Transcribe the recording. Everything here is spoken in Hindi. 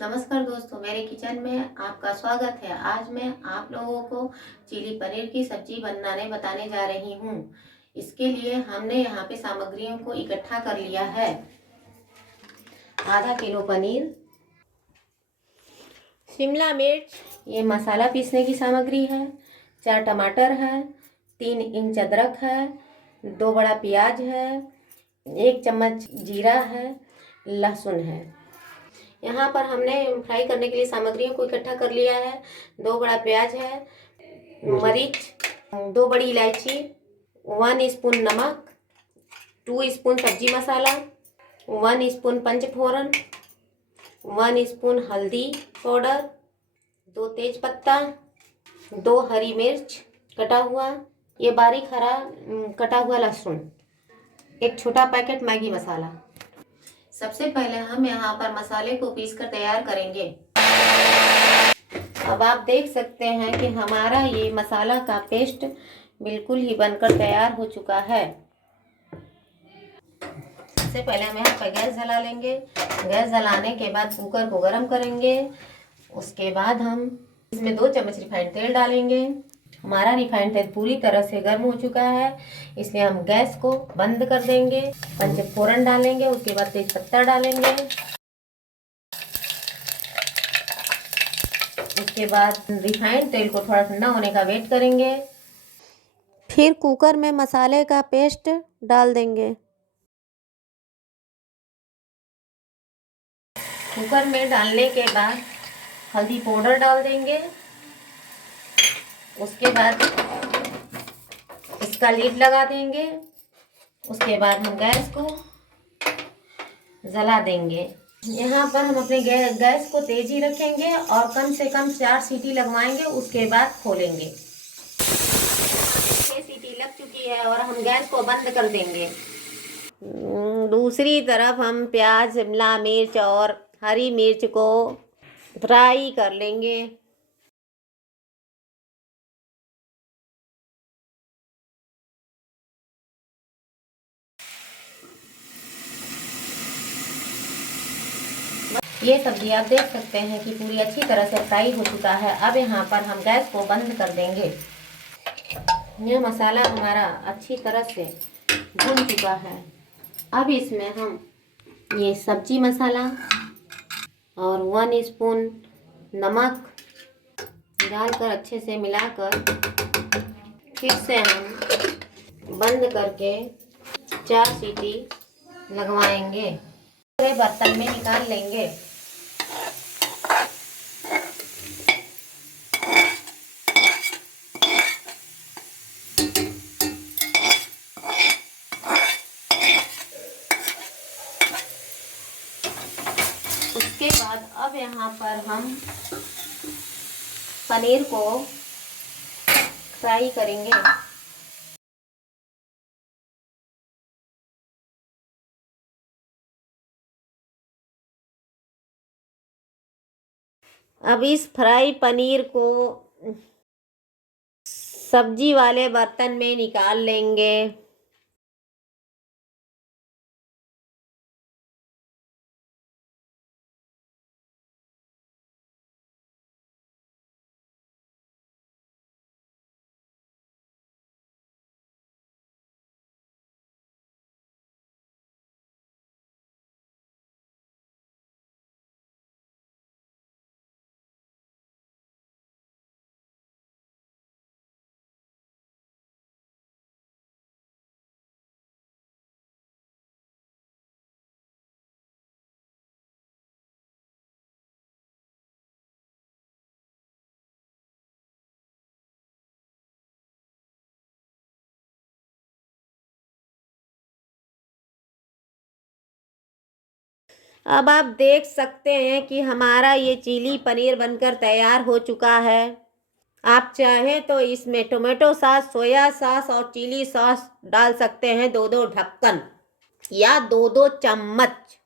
नमस्कार दोस्तों, मेरे किचन में आपका स्वागत है। आज मैं आप लोगों को चिली पनीर की सब्जी बनाने बताने जा रही हूँ। इसके लिए हमने यहाँ पे सामग्रियों को इकट्ठा कर लिया है। आधा किलो पनीर, शिमला मिर्च, ये मसाला पीसने की सामग्री है, 4 टमाटर है, 3 इंच अदरक है, 2 बड़ा प्याज है, 1 चम्मच जीरा है, लहसुन है। यहाँ पर हमने फ्राई करने के लिए सामग्रियों को इकट्ठा कर लिया है। 2 बड़ा प्याज है, मरीच, 2 बड़ी इलायची, 1 स्पून नमक, 2 स्पून सब्जी मसाला, 1 स्पून पंचफोरन, 1 स्पून हल्दी पाउडर, 2 तेज पत्ता, 2 हरी मिर्च कटा हुआ, ये बारीक हरा कटा हुआ लहसुन, 1 छोटा पैकेट मैगी मसाला। सबसे पहले हम यहाँ पर मसाले को पीसकर तैयार करेंगे। अब आप देख सकते हैं कि हमारा ये मसाला का पेस्ट बिल्कुल ही बनकर तैयार हो चुका है। सबसे पहले हम यहाँ पर गैस जला लेंगे। गैस जलाने के बाद कुकर को गर्म करेंगे। उसके बाद हम इसमें 2 चम्मच रिफाइंड तेल डालेंगे। हमारा रिफाइंड तेल पूरी तरह से गर्म हो चुका है, इसलिए हम गैस को बंद कर देंगे। पंचफोरन डालेंगे, उसके बाद तेज पत्ता डालेंगे। उसके बाद रिफाइंड तेल को थोड़ा ठंडा होने का वेट करेंगे। फिर कुकर में मसाले का पेस्ट डाल देंगे। कुकर में डालने के बाद हल्दी पाउडर डाल देंगे। उसके बाद इसका लीड लगा देंगे। उसके बाद हम गैस को जला देंगे। यहाँ पर हम अपने गैस को तेज ही रखेंगे और कम से कम 4 सीटी लगवाएंगे। उसके बाद खोलेंगे। 6 सीटी लग चुकी है और हम गैस को बंद कर देंगे। दूसरी तरफ हम प्याज, शिमला मिर्च और हरी मिर्च को फ्राई कर लेंगे। ये सब्जी आप देख सकते हैं कि पूरी अच्छी तरह से फ्राई हो चुका है। अब यहाँ पर हम गैस को बंद कर देंगे। ये मसाला हमारा अच्छी तरह से भून चुका है। अब इसमें हम ये सब्जी मसाला और 1 स्पून नमक डालकर अच्छे से मिलाकर फिर से हम बंद करके 4 सीटी लगवाएंगे। पूरे बर्तन में निकाल लेंगे। उसके बाद अब यहाँ पर हम पनीर को फ्राई करेंगे। अब इस फ्राई पनीर को सब्जी वाले बर्तन में निकाल लेंगे। अब आप देख सकते हैं कि हमारा ये चिली पनीर बनकर तैयार हो चुका है। आप चाहें तो इसमें टोमेटो सॉस, सोया सॉस और चिली सॉस डाल सकते हैं, 2-2 ढक्कन या 2-2 चम्मच।